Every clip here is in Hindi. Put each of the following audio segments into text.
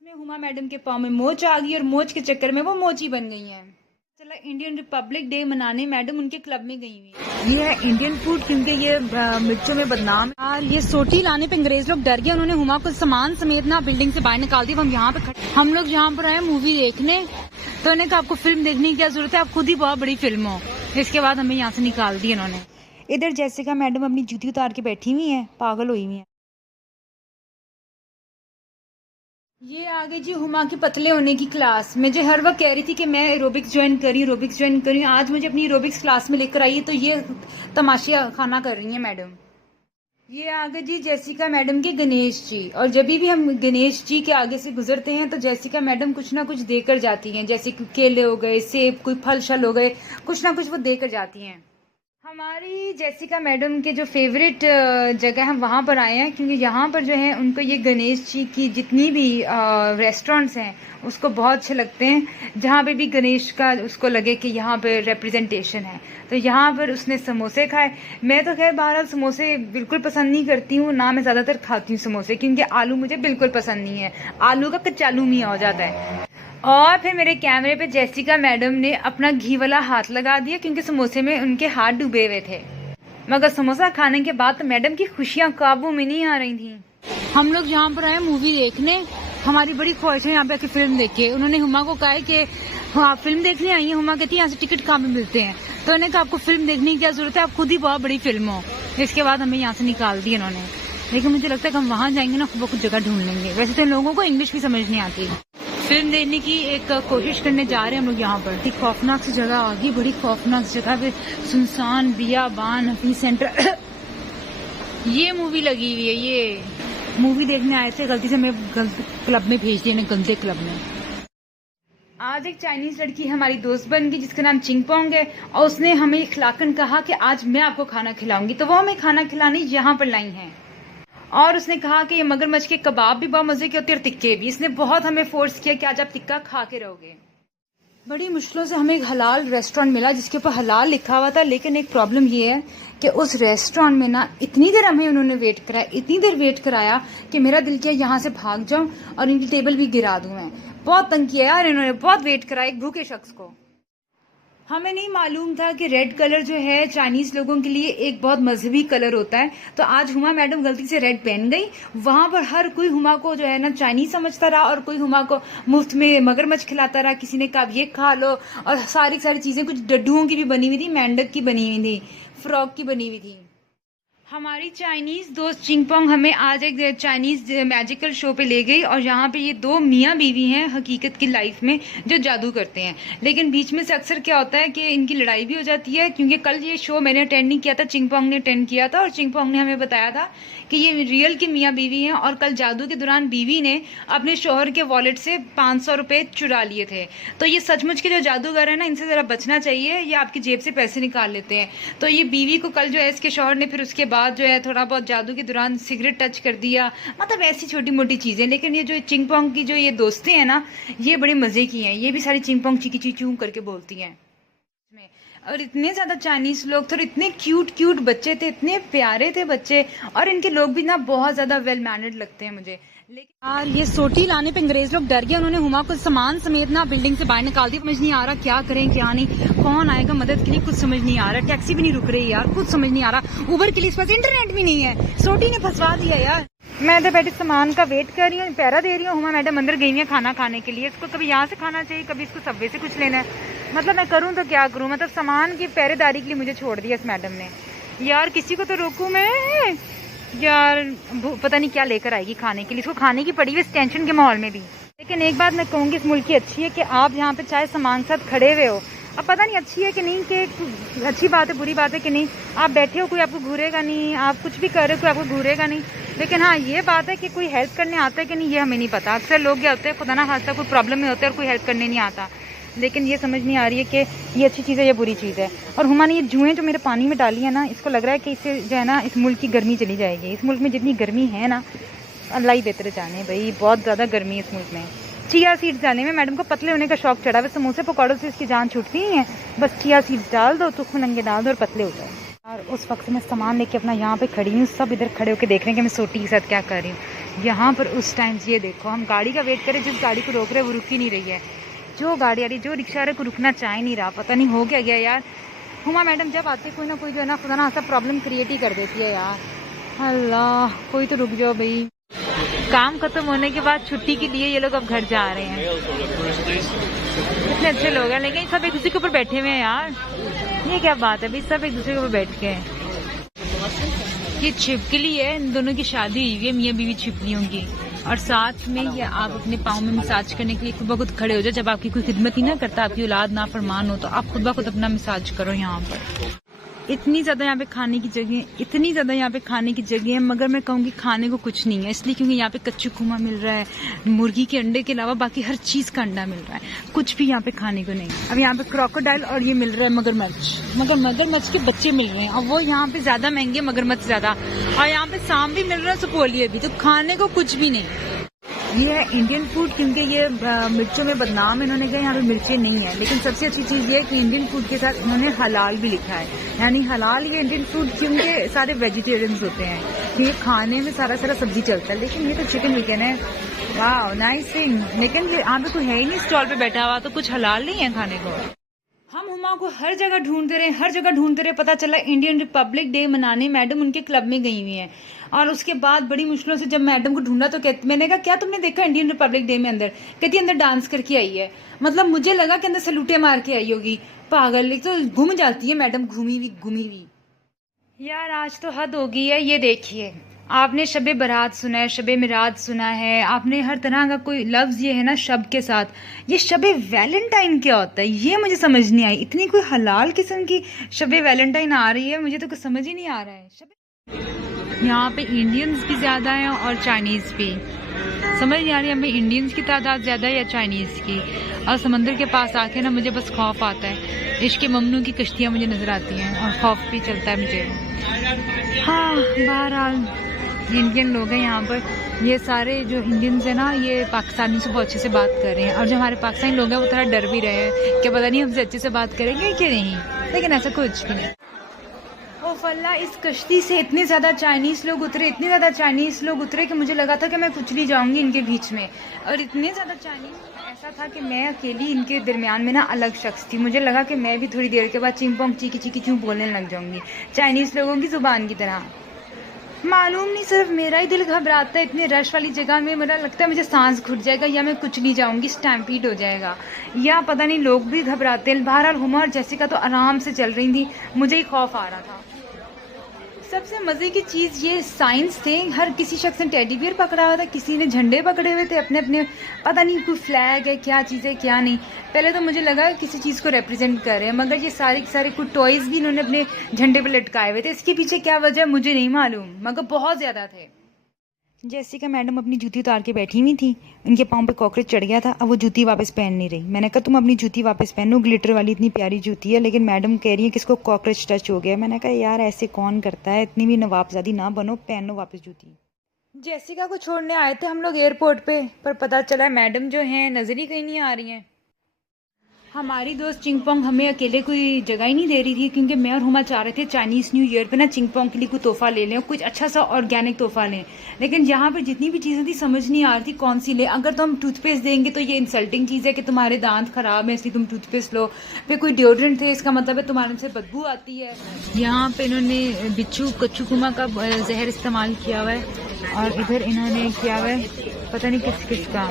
इसमें हुमा मैडम के पाँव में मोच आ गई और मोच के चक्कर में वो मोची बन गई हैं। चला इंडियन रिपब्लिक डे मनाने मैडम उनके क्लब में गई हुई है। ये है इंडियन फूड क्योंकि ये मिर्चों में बदनाम है। और ये सोटी लाने पे अंग्रेज लोग डर गए, उन्होंने हुमा को सामान समेत ना बिल्डिंग से बाहर निकाल दिया। हम यहाँ पे हम लोग यहाँ पर आए मूवी देखने, तो उन्हें कहा आपको फिल्म देखने की क्या जरूरत है, आप खुद ही बहुत बड़ी फिल्म हो। इसके बाद हमें यहाँ से निकाल दी इन्होंने। इधर जैसिका मैडम अपनी जूती उतार के बैठी हुई है, पागल हुई हुई है। ये आ गई जी हुमा की पतले होने की क्लास। मुझे हर वक्त कह रही थी कि मैं एरोबिक्स ज्वाइन करी। आज मुझे अपनी एरोबिक्स क्लास में लेकर आई है, तो ये तमाशा खाना कर रही है मैडम। ये आ गए जी जैसिका मैडम के गणेश जी, और जब भी हम गणेश जी के आगे से गुजरते हैं तो जैसिका मैडम कुछ ना कुछ देकर जाती हैं, जैसे केले हो गए, सेब, कोई फल शल हो गए, कुछ ना कुछ वो देकर जाती हैं। हमारी जैसिका मैडम के जो फेवरेट जगह हम वहाँ पर आए हैं, क्योंकि यहाँ पर जो है उनको ये गणेश जी की जितनी भी रेस्टोरेंट्स हैं उसको बहुत अच्छे लगते हैं। जहाँ पे भी गणेश का उसको लगे कि यहाँ पे रिप्रेजेंटेशन है, तो यहाँ पर उसने समोसे खाए। मैं तो खैर बहरहाल समोसे बिल्कुल पसंद नहीं करती हूँ, ना मैं ज़्यादातर खाती हूँ समोसे, क्योंकि आलू मुझे बिल्कुल पसंद नहीं है। आलू का कच्चालू मियाँ हो जाता है। और फिर मेरे कैमरे पे जैसिका मैडम ने अपना घी वाला हाथ लगा दिया, क्योंकि समोसे में उनके हाथ डूबे हुए थे। मगर समोसा खाने के बाद तो मैडम की खुशियां काबू में नहीं आ रही थी। हम लोग यहाँ पर आए मूवी देखने, हमारी बड़ी ख्वाहिश है यहाँ पे आके फिल्म देखे। उन्होंने हुमा को कहा कि हाँ फिल्म देखने आई है। हुमा कहती है यहाँ से टिकट कहाँ पे मिलते हैं, तो उन्होंने कहा आपको फिल्म देखने की क्या जरूरत है, आप खुद ही बहुत बड़ी फिल्म हो। इसके बाद हमें यहाँ से निकाल दी इन्होंने। लेकिन मुझे लगता है कि हम वहाँ जाएंगे ना, वो कुछ जगह ढूंढ लेंगे। वैसे तो लोगों को इंग्लिश भी समझ नहीं आती। फिल्म देखने की एक कोशिश करने जा रहे हैं हम लोग यहाँ पर। एक खौफनाक सी जगह आ गई, बड़ी खौफनाक जगह पे सुनसान बियाबान हफीज सेंटर ये मूवी लगी हुई है। ये मूवी देखने आए थे, गलती से मैं गलत क्लब में भेज दिया, गंदे क्लब में। आज एक चाइनीज लड़की हमारी दोस्त बन गई जिसका नाम चिंगपोंग है, और उसने हमें इखलाकन कहा कि आज मैं आपको खाना खिलाऊंगी। तो वो हमें खाना खिलाने यहाँ पर लाई हैं, और उसने कहा कि ये मगरमच्छ के कबाब भी बहुत मजे के होते हैं और टिक्के भी। इसने बहुत हमें फोर्स किया कि आज आप टिक्का खा के रहोगे। बड़ी मुश्किलों से हमें एक हलाल रेस्टोरेंट मिला जिसके ऊपर हलाल लिखा हुआ था, लेकिन एक प्रॉब्लम ये है कि उस रेस्टोरेंट में ना इतनी देर हमें उन्होंने वेट कराया, इतनी देर वेट कराया कि मेरा दिल किया यहाँ से भाग जाऊं और इनकी टेबल भी गिरा दूं। मैं बहुत तंग किया यार, इन्होंने बहुत वेट कराया एक भूखे शख्स को। हमें नहीं मालूम था कि रेड कलर जो है चाइनीज लोगों के लिए एक बहुत मजहबी कलर होता है। तो आज हुमा मैडम गलती से रेड पहन गई। वहां पर हर कोई हुमा को जो है ना चाइनीज समझता रहा, और कोई हुमा को मुफ्त में मगरमच्छ खिलाता रहा। किसी ने कहा ये खा लो, और सारी चीजें कुछ डड्डुओं की भी बनी हुई थी, मेंढक की बनी हुई थी, फ्रॉक की बनी हुई थी। हमारी चाइनीज दोस्त चिंगपोंग हमें आज एक चाइनीज मैजिकल शो पे ले गई, और यहाँ पे ये दो मियाँ बीवी हैं हकीकत की लाइफ में जो जादू करते हैं। लेकिन बीच में से अक्सर क्या होता है कि इनकी लड़ाई भी हो जाती है, क्योंकि कल ये शो मैंने अटेंड नहीं किया था, चिंगपोंग ने अटेंड किया था, और चिंगपोंग ने हमें बताया था कि ये रियल की मियाँ बीवी हैं। और कल जादू के दौरान बीवी ने अपने शोहर के वॉलेट से 500 रुपये चुरा लिए थे। तो ये सचमुच के जो जादूगर है ना, इनसे ज़रा बचना चाहिए, ये आपकी जेब से पैसे निकाल लेते हैं। तो ये बीवी को कल जो है इसके शोहर ने फिर उसके बाद जो है थोड़ा बहुत जादू के दौरान सिगरेट टच कर दिया, मतलब ऐसी छोटी मोटी चीज़ें। लेकिन ये जो चिंगपोंग की जो ये दोस्तें हैं ना, ये बड़े मज़े की हैं। ये भी सारी चिंगपोंग चिकी चू करके बोलती हैं। और इतने ज़्यादा चाइनीज़ लोग थे, और इतने क्यूट बच्चे थे, इतने प्यारे थे बच्चे, और इनके लोग भी ना बहुत ज़्यादा वेल मैनर्ड लगते हैं मुझे। लेकिन यार ये सोटी लाने पे अंग्रेज लोग डर गए, उन्होंने हुमा को सामान समेत ना बिल्डिंग से बाहर निकाल दिया। समझ नहीं आ रहा क्या करें क्या नहीं, कौन आएगा मदद के लिए, कुछ समझ नहीं आ रहा। टैक्सी भी नहीं रुक रही यार, कुछ समझ नहीं आ रहा। उबर के लिए इस पास इंटरनेट भी नहीं है, सोटी ने फंसवा दिया यार। मैं तो बैठे सामान का वेट कर रही हूँ, पैरा दे रही हूँ। हुमा मैडम अंदर गई है खाना खाने के लिए। इसको कभी यहाँ से खाना चाहिए, कभी इसको सबवे से कुछ लेना है। मतलब मैं करूँ तो क्या करूँ, मतलब सामान की पहरेदारी के लिए मुझे छोड़ दिया इस मैडम ने। यार किसी को तो रोकूं मैं यार, पता नहीं क्या लेकर आएगी खाने के लिए। इसको खाने की पड़ी हुई इस टेंशन के माहौल में भी। लेकिन एक बात मैं कहूँगी इस मुल्क की अच्छी है कि आप यहाँ पे चाहे सामान के साथ खड़े हुए हो, अब पता नहीं अच्छी है कि नहीं, कि अच्छी बात है बुरी बात है कि नहीं, आप बैठे हो कोई आपको घूरेगा नहीं, आप कुछ भी कर रहे हो कोई आपको घूरेगा नहीं। लेकिन हाँ ये बात है कि कोई हेल्प करने आता है कि नहीं ये हमें नहीं पता। अक्सर लोग क्या होते हैं खुदा ना खास्ता कोई प्रॉब्लम में होते हैं और कोई हेल्प करने नहीं आता। लेकिन ये समझ नहीं आ रही है कि ये अच्छी चीज़ है या बुरी चीज़ है। और हुमा ने ये जुएं जो मेरे पानी में डाली है ना, इसको लग रहा है कि इससे जो है ना इस मुल्क की गर्मी चली जाएगी। इस मुल्क में जितनी गर्मी है ना, अल्लाह ही बेहतर जाने भाई, बहुत ज़्यादा गर्मी है इस मुल्क में। चिया सीड्स डालने में मैडम को पतले होने का शौक चढ़ा। वैसे समोसे पकौड़ों से इसकी जान छूटती ही है, बस चिया सीड्स डाल दो, तुखम नंगे डाल दो और पतले हो जाए। और उस वक्त मैं सामान लेके अपना यहाँ पे खड़ी हूँ, सब इधर खड़े होकर देख रहे हैं कि मैं सोटी के साथ क्या कर रही हूँ। यहाँ पर उस टाइम से ये देखो, हम गाड़ी का वेट करें, जिस गाड़ी को रोक रहे हैं वो रुक ही नहीं रही है। जो गाड़ी आ रही, जो रिक्शा वाले को रुकना चाह ही नहीं रहा, पता नहीं हो क्या गया यार। हुमा मैडम जब आती है कोई ना कोई जो है ना खुदा ना ऐसा प्रॉब्लम क्रिएट ही कर देती है यार। अल्लाह, कोई तो रुक जाओ भाई। काम खत्म होने के बाद छुट्टी के लिए ये लोग अब घर जा रहे हैं। इतने अच्छे लोग हैं, लेकिन सब एक दूसरे के ऊपर बैठे हुए हैं यार। ये क्या बात है भाई, सब एक दूसरे के ऊपर बैठ के हैं। ये छिपकली है, इन दोनों की शादी हुई है, मियाँ बीवी छिपकलियों की। और साथ में ये आप अपने पाँव में मसाज करने के लिए खुद ब खुद खड़े हो जाओ। जब आपकी कोई खिदमत ही ना करता, आपकी औलाद ना फरमान हो, तो आप खुद ब खुद अपना मसाज करो यहाँ पर। इतनी ज्यादा यहाँ पे खाने की जगह, इतनी ज्यादा यहाँ पे खाने की जगह है, मगर मैं कहूँगी खाने को कुछ नहीं है, इसलिए क्योंकि यहाँ पे कच्चू खुमा मिल रहा है, मुर्गी के अंडे के अलावा बाकी हर चीज का अंडा मिल रहा है, कुछ भी यहाँ पे खाने को नहीं। अब यहाँ पे क्रोकोडाइल और ये मिल रहा है मगरमच्छ, मगर मगरमच्छ के बच्चे मिल रहे हैं, और वो यहाँ पे ज्यादा महंगे, मगरमच्छ ज्यादा। और यहाँ पे सांप भी मिल रहा है, सुपोलिया भी, तो खाने को कुछ भी नहीं। ये है इंडियन फूड, क्योंकि ये मिर्चों में बदनाम इन्होंने कहा यहाँ पे मिर्चें नहीं है, लेकिन सबसे अच्छी चीज़ ये है कि इंडियन फूड के साथ इन्होंने हलाल भी लिखा है, यानी हलाल ये इंडियन फूड, क्योंकि सारे वेजिटेरियंस होते हैं, ये खाने में सारा सब्जी चलता है। लेकिन ये तो चिकन विकन है, वाह नाइस थिंग। लेकिन यहाँ पे कोई है ही नहीं स्टॉल पे बैठा हुआ, तो कुछ हलाल नहीं है खाने को। हम हुमा को हर जगह ढूंढते रहे, हर जगह ढूंढते रहे, पता चला इंडियन रिपब्लिक डे मनाने मैडम उनके क्लब में गई हुई हैं। और उसके बाद बड़ी मुश्किलों से जब मैडम को ढूंढा तो कहती, मैंने कहा क्या तुमने देखा इंडियन रिपब्लिक डे में अंदर? कहती अंदर डांस करके आई है। मतलब मुझे लगा कि अंदर सलूटे मार के आई होगी, पागल। तो घूम जाती है मैडम, घूमी हुई। यार आज तो हद हो गई है। ये देखिए, आपने शबे बारात सुना है, शबे मिराज सुना है, आपने हर तरह का कोई लफ्ज़ ये है ना शब के साथ, ये शबे वैलेंटाइन क्या होता है ये मुझे समझ नहीं आई। इतनी कोई हलाल किस्म की शबे वैलेंटाइन आ रही है, मुझे तो कुछ समझ ही नहीं आ रहा है। यहाँ पे इंडियंस भी ज़्यादा हैं और चाइनीज़ भी, समझ नहीं आ रही हमें इंडियंस की तादाद ज़्यादा है या चाइनीज़ की। और समंदर के पास आके ना मुझे बस खौफ आता है, इश्क ममनू की कश्तियाँ मुझे नज़र आती हैं और खौफ भी चलता है मुझे। हाँ बहरहाल इंडियन लोग हैं यहाँ पर, ये सारे जो इंडियंस हैं ना, ये पाकिस्तानी से बहुत अच्छे से बात कर रहे हैं, और जो हमारे पाकिस्तानी लोग हैं वो थोड़ा डर भी रहे हैं कि पता नहीं हमसे अच्छे से बात करेंगे कि नहीं, लेकिन ऐसा कुछ भी नहीं। ओ फल्ला, इस कश्ती से इतने ज़्यादा चाइनीज़ लोग उतरे कि मुझे लगा था कि मैं कुचली जाऊंगी इनके बीच में। और इतने ज़्यादा चाइनीज़, ऐसा था कि मैं अकेली इनके दरमियान में ना अलग शख्स थी। मुझे लगा कि मैं भी थोड़ी देर के बाद चिंगपोंग चीकी चीकी चूँ बोलने लग जाऊंगी चाइनीज़ लोगों की ज़ुबान की तरह। मालूम नहीं सिर्फ मेरा ही दिल घबराता है, इतनी रश वाली जगह में मेरा लगता है मुझे सांस घुट जाएगा, या मैं कुचली जाऊंगी, स्टैम्पीड हो जाएगा, या पता नहीं लोग भी घबराते हैं। बहरहाल हुमा और जेसिका तो आराम से चल रही थी, मुझे ही खौफ आ रहा था। सबसे मज़े की चीज़ ये साइंस थे, हर किसी शख्स ने टेडी बियर पकड़ा हुआ था, किसी ने झंडे पकड़े हुए थे अपने अपने, पता नहीं कोई फ्लैग है, क्या चीज़ है क्या नहीं। पहले तो मुझे लगा किसी चीज़ को रिप्रेजेंट कर रहे हैं, मगर ये सारे के सारे कुछ टॉयज़ भी इन्होंने अपने झंडे पर लटकाए हुए थे। इसके पीछे क्या वजह मुझे नहीं मालूम, मगर बहुत ज़्यादा थे। जेसिका मैडम अपनी जूती उतार के बैठी हुई थी, उनके पाँव पे कॉकरोच चढ़ गया था, अब वो जूती वापस पहन नहीं रही। मैंने कहा तुम अपनी जूती वापस पहनो, ग्लिटर वाली इतनी प्यारी जूती है, लेकिन मैडम कह रही है कि इसको कॉकरोच टच हो गया। मैंने कहा यार ऐसे कौन करता है, इतनी भी नवाबजादी ना बनो, पहनो वापस जूती। जेसिका को छोड़ने आए थे हम लोग एयरपोर्ट पे, पर पता चला मैडम जो हैं नजर ही कहीं नहीं आ रही हैं। हमारी दोस्त चिंगपोंग हमें अकेले कोई जगह ही नहीं दे रही थी, क्योंकि मैं और हुमा चाह रहे थे चाइनीज़ न्यू ईयर पे ना चिंगपोंग के लिए कोई तोहफा ले लें, कुछ अच्छा सा ऑर्गेनिक तोहफा लें। लेकिन यहाँ पर जितनी भी चीज़ें थी समझ नहीं आ रही थी कौन सी ले। अगर तो हम टूथपेस्ट देंगे तो ये इंसल्टिंग चीज़ है कि तुम्हारे दांत खराब है इसलिए तुम टूथपेस्ट लो, फिर कोई डिओड्रेंट थे इसका मतलब है तुम्हारे से बदबू आती है। यहाँ पे इन्होंने बिच्छू कच्चू कुमा का जहर इस्तेमाल किया हुआ है, और इधर इन्होंने किया हुआ है पता नहीं किसका,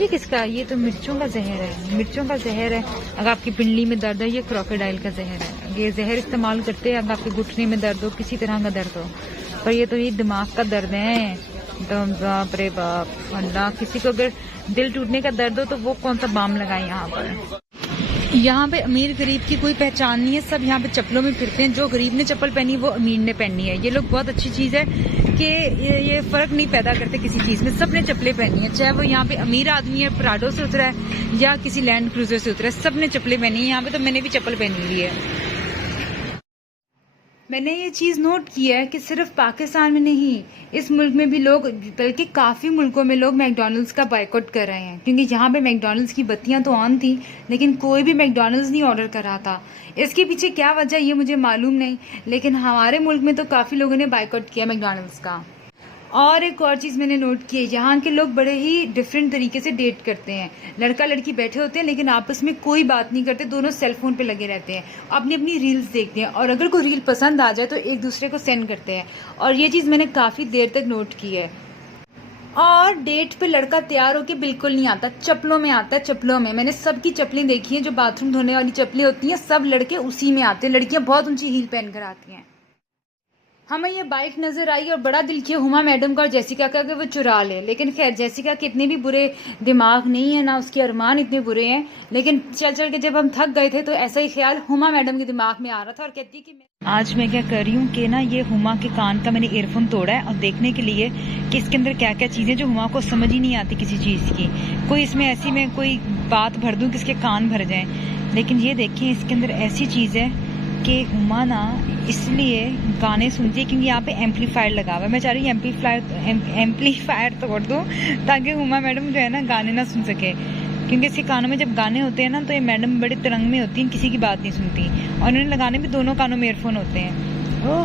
ये किसका, ये तो मिर्चों का जहर है, मिर्चों का जहर है। अगर आपकी पिंडली में दर्द है, ये क्रोकोडाइल का जहर है, ये जहर इस्तेमाल करते हैं अगर आपके घुटने में दर्द हो, किसी तरह का दर्द हो। पर ये तो ये दिमाग का दर्द है, तो बाप रे बाप, अल्लाह, किसी को अगर दिल टूटने का दर्द हो तो वो कौन सा बाम लगाए। यहाँ पर यहाँ पे अमीर गरीब की कोई पहचान नहीं है, सब यहाँ पे चप्पलों में फिरते हैं, जो गरीब ने चप्पल पहनी वो अमीर ने पहनी है। ये लोग बहुत अच्छी चीज़ है कि ये फर्क नहीं पैदा करते किसी चीज़ में, सब ने चप्पलें पहनी है, चाहे वो यहाँ पे अमीर आदमी है प्राडो से उतरा है या किसी लैंड क्रूजर से उतरा है, सब ने चप्पलें पहनी है। यहाँ पे तो मैंने भी चप्पल पहनी हुई है। मैंने ये चीज़ नोट की है कि सिर्फ पाकिस्तान में नहीं, इस मुल्क में भी लोग, बल्कि काफ़ी मुल्कों में लोग मैकडॉनल्ड्स का बायकॉट कर रहे हैं, क्योंकि यहाँ पे मैकडॉनल्ड्स की बत्तियाँ तो ऑन थी लेकिन कोई भी मैकडॉनल्ड्स नहीं ऑर्डर कर रहा था। इसके पीछे क्या वजह ये मुझे मालूम नहीं, लेकिन हमारे मुल्क में तो काफ़ी लोगों ने बायकॉट किया मैकडॉनल्ड्स का। और एक और चीज़ मैंने नोट की है, यहाँ के लोग बड़े ही डिफरेंट तरीके से डेट करते हैं। लड़का लड़की बैठे होते हैं लेकिन आपस में कोई बात नहीं करते, दोनों सेल फोन पे लगे रहते हैं, अपनी अपनी रील्स देखते हैं और अगर कोई रील पसंद आ जाए तो एक दूसरे को सेंड करते हैं। और ये चीज़ मैंने काफ़ी देर तक नोट की है। और डेट पे लड़का तैयार होके बिल्कुल नहीं आता, चप्पलों में आता है, चप्पलों में। मैंने सबकी चप्पलें देखी हैं, जो बाथरूम धोने वाली चप्पलें होती हैं, सब लड़के उसी में आते हैं। लड़कियां बहुत ऊंची हील पहन कर आती हैं। हमें ये बाइक नजर आई और बड़ा दिल किया हुमा मैडम का और जेसिका का कि वो चुरा ले, लेकिन खैर जेसिका के इतने भी बुरे दिमाग नहीं है, ना उसके अरमान इतने बुरे हैं। लेकिन चल चल के जब हम थक गए थे तो ऐसा ही ख्याल हुमा मैडम के दिमाग में आ रहा था और कहती कि आज मैं क्या कर रही हूँ कि ना ये हुमा के कान का मैंने ईयरफोन तोड़ा है और देखने के लिए कि इसके अंदर क्या क्या चीज़ें जो हुमा को समझ ही नहीं आती किसी चीज़ की, कोई इसमें ऐसी मैं कोई बात भर दूँ कि इसके कान भर जाएं। लेकिन ये देखिए इसके अंदर ऐसी चीज़ है कि हुमा ना इसलिए गाने सुनती है क्योंकि यहाँ पे एम्पलीफायर लगा हुआ है। मैं चाह रही हूँ एम्पलीफायर तोड़ दूँ ताकि हुमा मैडम जो है ना गाने ना सुन सके, क्योंकि इसके कानों में जब गाने होते हैं ना तो ये मैडम बड़े तरंग में होती हैं, किसी की बात नहीं सुनती। और उन्होंने लगाने भी दोनों कानों में ईयरफोन होते हैं। ओह